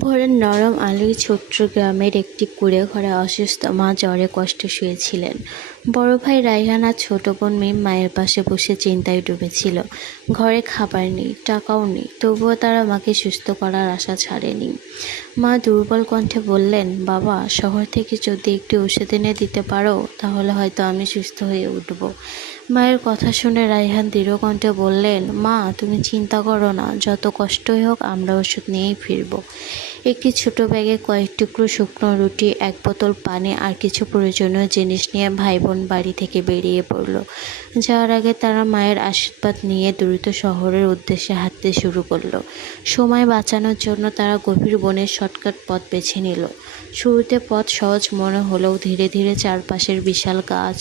ভোরের নরম আলোয় ছোট্ট গ্রামের একটি কুঁড়েঘরে অসুস্থ মা জ্বরে কষ্টে শুয়েছিলেন। বড় ভাই রায়হান আর ছোট বোন মিম মায়ের পাশে বসে চিন্তায় ডুবেছিল। ঘরে খাবার নেই, টাকাও নেই, তবুও তারা মাকে সুস্থ করার আশা ছাড়েনি। মা দুর্বল কণ্ঠে বললেন, বাবা, শহর থেকে যদি একটু ওষুধ এনে দিতে পারো তাহলে হয়তো আমি সুস্থ হয়ে উঠব। মায়ের কথা শুনে রায়হান দৃঢ় কণ্ঠে বললেন, মা, তুমি চিন্তা করো না, যত কষ্টই হোক আমরা ওষুধ নিয়েই ফিরব। একটি ছোট ব্যাগে কয়েক টুকরো শুকনো রুটি, এক বোতল পানি আর কিছু প্রয়োজনীয় জিনিস নিয়ে ভাই বোন বাড়ি থেকে বেরিয়ে পড়ল। যাওয়ার আগে তারা মায়ের আশীর্বাদ নিয়ে দ্রুত শহরের উদ্দেশ্যে হাঁটতে শুরু করলো। সময় বাঁচানোর জন্য তারা গভীর বনের শর্টকাট পথ বেছে নিল। শুরুতে পথ সহজ মনে হলেও ধীরে ধীরে চারপাশের বিশাল গাছ,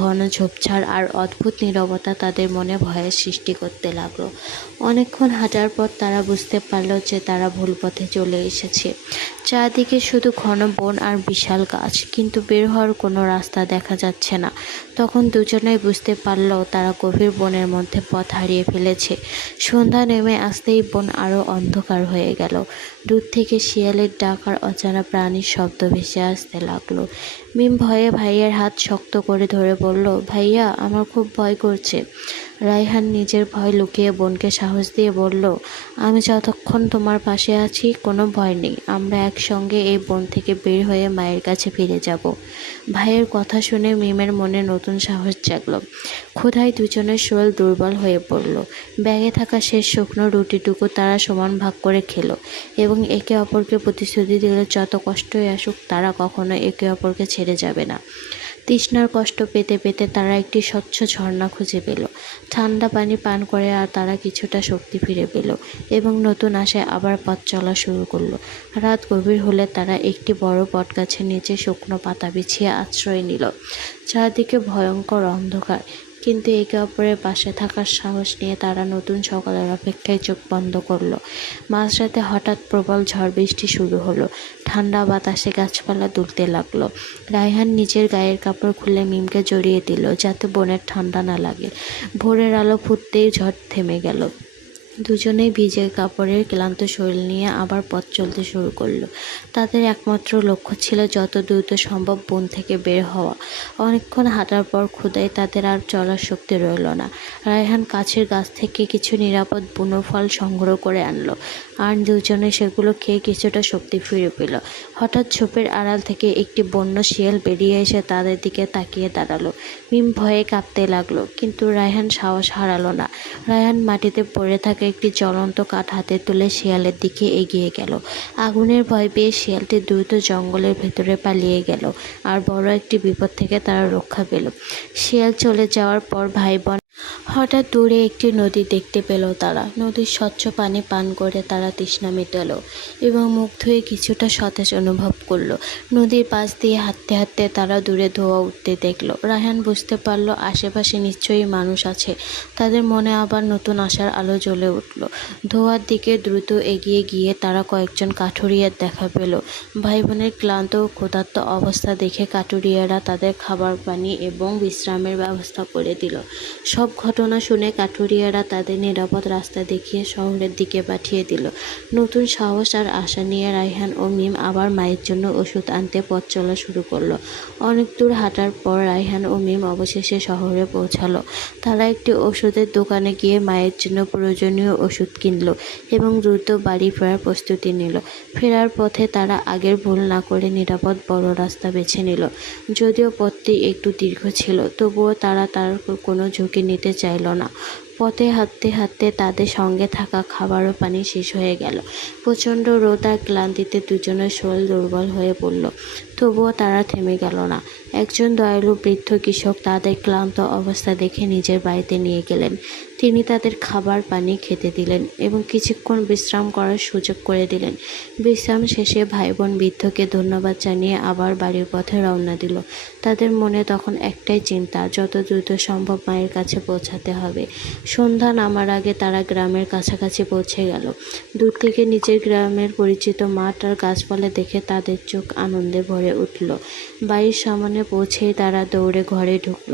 ঘন ঝোপঝাড় আর অদ্ভুত নীরবতা তাদের মনে ভয়ের সৃষ্টি করতে লাগলো। অনেকক্ষণ হাঁটার পর তারা বুঝতে পারল যে তারা ভুল পথে চলে এসেছে। চারদিকে শুধু ঘন বন আর বিশাল গাছ, কিন্তু বের হওয়ার কোনো রাস্তা দেখা যাচ্ছে না। তখন দুজনেই বুঝতে পারল তারা গভীর বনের মধ্যে পথ হারিয়ে ফেলেছে। সন্ধ্যা নেমে আসতেই বন আরও অন্ধকার হয়ে গেল। দূর থেকে শিয়ালের ডাক আর অজানা প্রাণীর শব্দ ভেসে আসতে লাগলো। মিম ভয়ে ভাইয়ের হাত শক্ত করে ধরে বলল, ভাইয়া, আমার খুব ভয় করছে। রায়হান নিজের ভয় লুকিয়ে বোনকে সাহস দিয়ে বলল, আমি যতক্ষণ তোমার পাশে আছি কোনো ভয় নেই, আমরা একসঙ্গে এই বন থেকে বের হয়ে মায়ের কাছে ফিরে যাব। ভাইয়ের কথা শুনে মিমের মনে নতুন সাহস জাগলো। ক্ষুধায় দুজনের শরীর দুর্বল হয়ে পড়ল। ব্যাগে থাকা শেষ শুকনো রুটিটুকু তারা সমান ভাগ করে খেলো এবং একে অপরকে প্রতিশ্রুতি দিল যত কষ্টই আসুক তারা কখনো একে অপরকে ছেড়ে যাবে না। তৃষ্ণার কষ্ট পেতে পেতে তারা একটি স্বচ্ছ ঝর্ণা খুঁজে পেল। ঠান্ডা পানি পান করে আর তারা কিছুটা শক্তি ফিরে পেল এবং নতুন আশায় আবার পথ চলা শুরু করলো। রাত গভীর হলে তারা একটি বড় বটগাছের নিচে শুকনো পাতা বিছিয়ে আশ্রয় নিল। চারদিকে ভয়ঙ্কর অন্ধকার, কিন্তু একে অপরের পাশে থাকার সাহস নিয়ে তারা নতুন সকালের অপেক্ষায় চোখ বন্ধ করলো। মাঝরাতে হঠাৎ প্রবল ঝড় বৃষ্টি শুরু হলো। ঠান্ডা বাতাসে গাছপালা দুলতে লাগলো। রায়হান নিজের গায়ের কাপড় খুলে মিমকে জড়িয়ে দিল যাতে বোনের ঠান্ডা না লাগে। ভোরের আলো ফুটতেই ঝড় থেমে গেল। দুজনেই ভিজে কাপড়ের ক্লান্ত শরীর নিয়ে আবার পথ চলতে শুরু করলো। তাদের একমাত্র লক্ষ্য ছিল যত দ্রুত সম্ভব বন থেকে বের হওয়া। অনেকক্ষণ হাঁটার পর ক্ষুধায় তাদের আর চলার শক্তি রইল না। রায়হান কাছের গাছ থেকে কিছু নিরাপদ বুনো ফল সংগ্রহ করে আনলো আর দুজনে সেগুলো খেয়ে কিছুটা শক্তি ফিরে পেল। হঠাৎ ঝোপের আড়াল থেকে একটি বন্য শিয়াল বেরিয়ে এসে তাদের দিকে তাকিয়ে দাঁড়ালো। মিম ভয়ে কাঁপতে লাগলো, কিন্তু রায়হান সাহস হারালো না। রায়হান মাটিতে পড়ে থাকা একটি জ্বলন্ত কাঠ হাতে তুলে শিয়ালের দিকে এগিয়ে গেল। আগুনের ভয় পেয়ে শিয়ালটি দ্রুত জঙ্গলের ভেতরে পালিয়ে গেল আর বড় একটি বিপদ থেকে তারা রক্ষা পেল। শিয়াল চলে যাওয়ার পর ভাই বোন হঠাৎ দূরে একটি নদী দেখতে পেল তারা। নদীর স্বচ্ছ পানি পান করে তারা তৃষ্ণা মেটালো এবং মুখ ধুয়ে কিছুটা সতেজ অনুভব করলো। নদীর পাশ দিয়ে হাঁটতে হাঁটতে তারা দূরে ধোঁয়া উঠতে দেখলো। রায়হান বুঝতে পারলো আশেপাশে নিশ্চয়ই মানুষ আছে। তাদের মনে আবার নতুন আশার আলো জ্বলে উঠল। ধোঁয়ার দিকে দ্রুত এগিয়ে গিয়ে তারা কয়েকজন কাঠুরিয়ার দেখা পেল। ভাই বোনের ক্লান্ত ও ক্ষুধার্ত অবস্থা দেখে কাঠুরিয়ারা তাদের খাবার, পানি এবং বিশ্রামের ব্যবস্থা করে দিল। সব ঘটনা শুনে কাঠুরিয়ারা তাদের নিরাপদ রাস্তা দেখিয়ে শহরের দিকে পাঠিয়ে দিল। নতুন সাহস আর আশা নিয়ে রায়হান ও মিম আবার মায়ের জন্য ওষুধ আনতে পথ চলা শুরু করলো। অনেক দূর হাঁটার পর রায়হান ও মিম অবশেষে শহরে পৌঁছালো। তারা একটি ওষুধের দোকানে গিয়ে মায়ের জন্য প্রয়োজনীয় ওষুধ কিনলো এবং দ্রুত বাড়ি ফেরার প্রস্তুতি নিল। ফেরার পথে তারা আগের ভুল না করে নিরাপদ বড় রাস্তা বেছে নিল। যদিও পথটি একটু দীর্ঘ ছিল, তবুও তারা তার কোনো ঝুঁকি নিতে চাইল না। পথে হাঁটতে হাঁটতে তাদের সঙ্গে থাকা খাবার ও পানি শেষ হয়ে গেল। প্রচণ্ড রোদ আর ক্লান্তিতে দুজনের শরীর দুর্বল হয়ে পড়ল, তবুও তারা থেমে গেল না। একজন দয়ালু বৃদ্ধ কৃষক তাদের ক্লান্ত অবস্থা দেখে নিজের বাড়িতে নিয়ে গেলেন। তিনি তাদের খাবার, পানি খেতে দিলেন এবং কিছুক্ষণ বিশ্রাম করার সুযোগ করে দিলেন। বিশ্রাম শেষে ভাই বোন বৃদ্ধকে ধন্যবাদ জানিয়ে আবার বাড়ির পথে রওনা দিল। তাদের মনে তখন একটাই চিন্তা, যত দ্রুত সম্ভব মায়ের কাছে পৌঁছাতে হবে। সন্ধ্যা নামার আগে তারা গ্রামের কাছাকাছি পৌঁছে গেল। দূর থেকে নিজের গ্রামের পরিচিত মাঠ আর গাছপালা দেখে তাদের চোখ আনন্দে ভরে উঠল। বাড়ির সামনে পৌঁছেই তারা দৌড়ে ঘরে ঢুকল।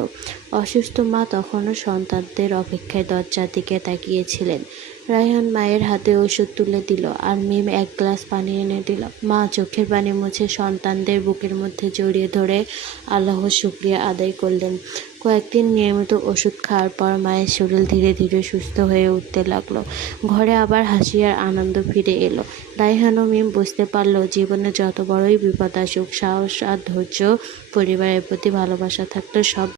অসুস্থ মা তখনও সন্তানদের অপেক্ষায় দরজার দিকে তাকিয়েছিলেন। রায়হান মায়ের হাতে ওষুধ তুলে দিল আর মিম এক গ্লাস পানি এনে দিল। মা চোখের পানি মুছে সন্তানদের বুকের মধ্যে জড়িয়ে ধরে আল্লাহর শুকরিয়া আদায় করলেন। কয়েকদিন নিয়মিত ওষুধ খাওয়ার পর মায়ের শরীর ধীরে ধীরে সুস্থ হয়ে উঠতে লাগলো। ঘরে আবার হাসি আর আনন্দ ফিরে এলো। রায়হান ও মিম বুঝতে পারল, জীবনে যত বড়ই বিপদ আসুক, সাহস আর ধৈর্য, পরিবারের প্রতি ভালোবাসা থাকলে সব